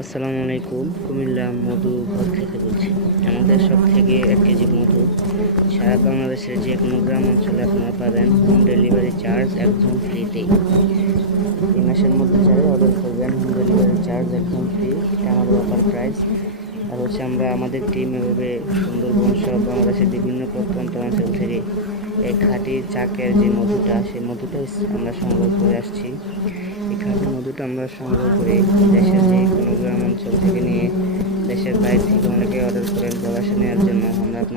আসসালামু আলাইকুম। কুমিল্লা মধু ঘর থেকে বলছি। আমাদের সব থেকে এক কেজি মধু। সারা বাংলাদেশের যে কোনো গ্রাম অঞ্চলে আপনারা পাবেন হোম ডেলিভারি চার্জ একদম ফ্রিতেই তিন মাসের মধ্যে যারা অর্ডার করবেন হোম ডেলিভারি চার্জ একদম ফ্রি এটা আমাদের অফার প্রাইস আর হচ্ছে আমরা, আমাদের টিম এভাবে সুন্দরবন সব বাংলাদেশের বিভিন্ন প্রত্যন্ত অঞ্চল থেকে এই খাঁটি চাকের যে মধুটা, সেই মধুটা আমরা সংগ্রহ করে আসছি। এই খাঁটি মধুটা আমরা সংগ্রহ করে দেশের যে কোনো গ্রাম অঞ্চল থেকে নিয়ে দেশের বাইরে থেকে অনেকে অর্ডার করেন প্রবাসে নেওয়ার জন্য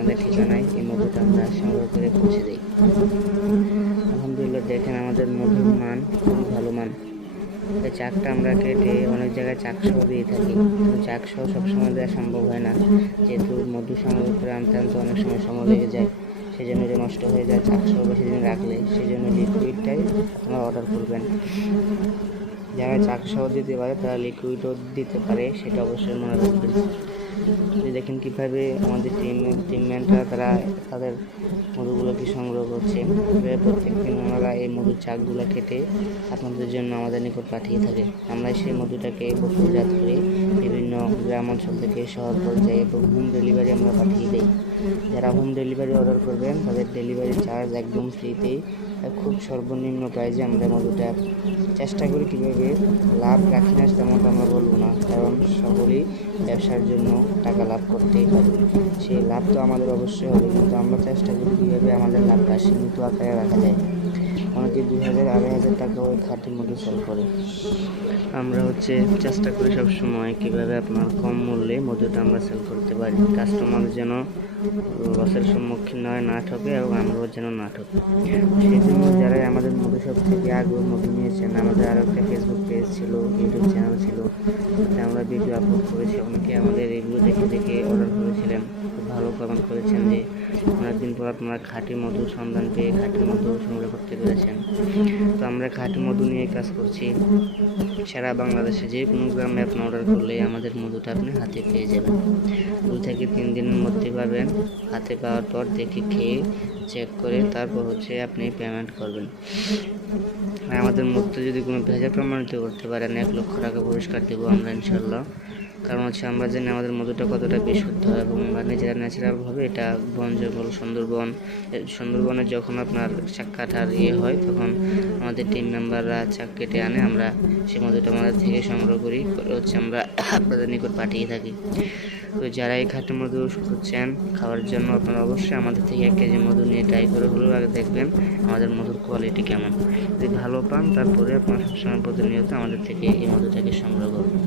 আমরা আপনাদের ঠিকানায় এই মধুটা আমরা সংগ্রহ করে পৌঁছে দিই। আলহামদুলিল্লাহ দেখেন আমাদের মধুর মান, খুবই ভালো মান। চাকটা আমরা কেটে অনেক জায়গায় চাকসহ দিয়ে থাকি। চাকসহ সবসময় দেওয়া সম্ভব হয় না। যেহেতু মধু সংগ্রহ করে আনতে আনতে অনেক সময় সময় লেগে যায়। সেই জন্য এটা নষ্ট হয়ে যায় চাকসহ বেশি দিন রাখলে সেই জন্য লিকুইডটাই আপনারা অর্ডার করবেন। যারা চাকসহ দিতে পারে, তারা লিকুইডও দিতে পারে, সেটা অবশ্যই মনে রাখবেন। দেখেন কীভাবে আমাদের টিম টিমম্যানরা তারা তাদের মধুগুলোকে সংগ্রহ করছে। প্রত্যেকদিন প্রত্যেক দিন ওনারা এই মধুর চাকগুলো কেটে আপনাদের জন্য আমাদের নিকট পাঠিয়ে থাকে। আমরা সেই মধুটাকে বকুলজাত করে বিভিন্ন গ্রাম অঞ্চল থেকে শহর পর্যায়ে এবং হোম ডেলিভারি আমরা পাঠিয়ে দিই। যারা হোম ডেলিভারি অর্ডার করবেন, তাদের ডেলিভারি চার্জ একদম ফ্রিতেই খুব সর্বনিম্ন প্রাইজে আমরা মধুটা চেষ্টা করি কীভাবে লাভ রাখি না তেমনটা আমরা বলব না, কারণ সকলেই ব্যবসার জন্য টাকা লাভ করতেই পারে। সেই লাভ তো আমাদের অবশ্যই হবে, কিন্তু আমরা চেষ্টা করি কীভাবে আমাদের লাভটা সীমিত আকারে রাখা যায়। দুই হাজার আড়াই হাজার টাকা ওই খাঁটি মধ্যে সেল করে। আমরা হচ্ছে চেষ্টা করি সব সময় কীভাবে আপনার কম মূল্যে মধুটা আমরা সেল করতে পারি। কাস্টমার যেন লসের সম্মুখীন হয়, না ঠকে এবং আমরাও যেন না ঠকে। সেই জন্য যারাই আমাদের মধু সব থেকে আগ্রহ মধু নিয়েছেন, আমাদের আরও একটা ফেসবুক পেজ ছিল ইউটিউব চ্যানেল ছিল আমরা ভিডিও আপলোড করেছি, অনেকে আমাদের এগুলো দেখে দেখে অর্ডার করেছিলেন। খুব ভালো কমেন্ট করেছেন যে অনেক দিন পর আপনারা খাঁটি মধুর সন্ধান পেয়ে খাঁটি মধু সংগ্রহ করতে পেরেছেন। তো আমরা খাঁটি মধু নিয়ে কাজ করছি। সারা বাংলাদেশে যে কোনো গ্রামে আপনি অর্ডার করলে আমাদের মধুটা আপনি হাতে পেয়ে যাবেন। দুই থেকে তিন দিনের মধ্যে পাবেন। হাতে পাওয়ার পর দেখে খেয়ে চেক করে তারপর হচ্ছে আপনি পেমেন্ট করবেন। আমাদের মধ্যে যদি কোনো ভেজা প্রমাণিত করতে পারেন, এক লক্ষ টাকা পুরস্কার দেবো আমরা ইনশাল্লাহ ¿no? কারণ হচ্ছে আমরা জানি আমাদের মধুটা কতটা বিশুদ্ধ এবং নিজেরা ন্যাচারালভাবে এটা বন, জঙ্গল, সুন্দরবন সুন্দরবনে যখন আপনার কাটার ইয়ে হয়, তখন আমাদের টিম মেম্বাররা চাক কেটে আনে, আমরা সেই মধুটা আমাদের থেকে সংগ্রহ করি, করে হচ্ছে আমরা আপনাদের নিকট পাঠিয়ে থাকি। তো যারা এই খাঁটি মধু খুঁজছেন খাওয়ার জন্য আপনারা অবশ্যই আমাদের থেকে এক কেজি মধু নিয়ে ট্রাই করে হলেও আগে দেখবেন আমাদের মধুর কোয়ালিটি কেমন। যদি ভালো পান, তারপরে আপনারা সবসময় প্রতিনিয়ত আমাদের থেকে এই মধুটাকে সংগ্রহ করবেন।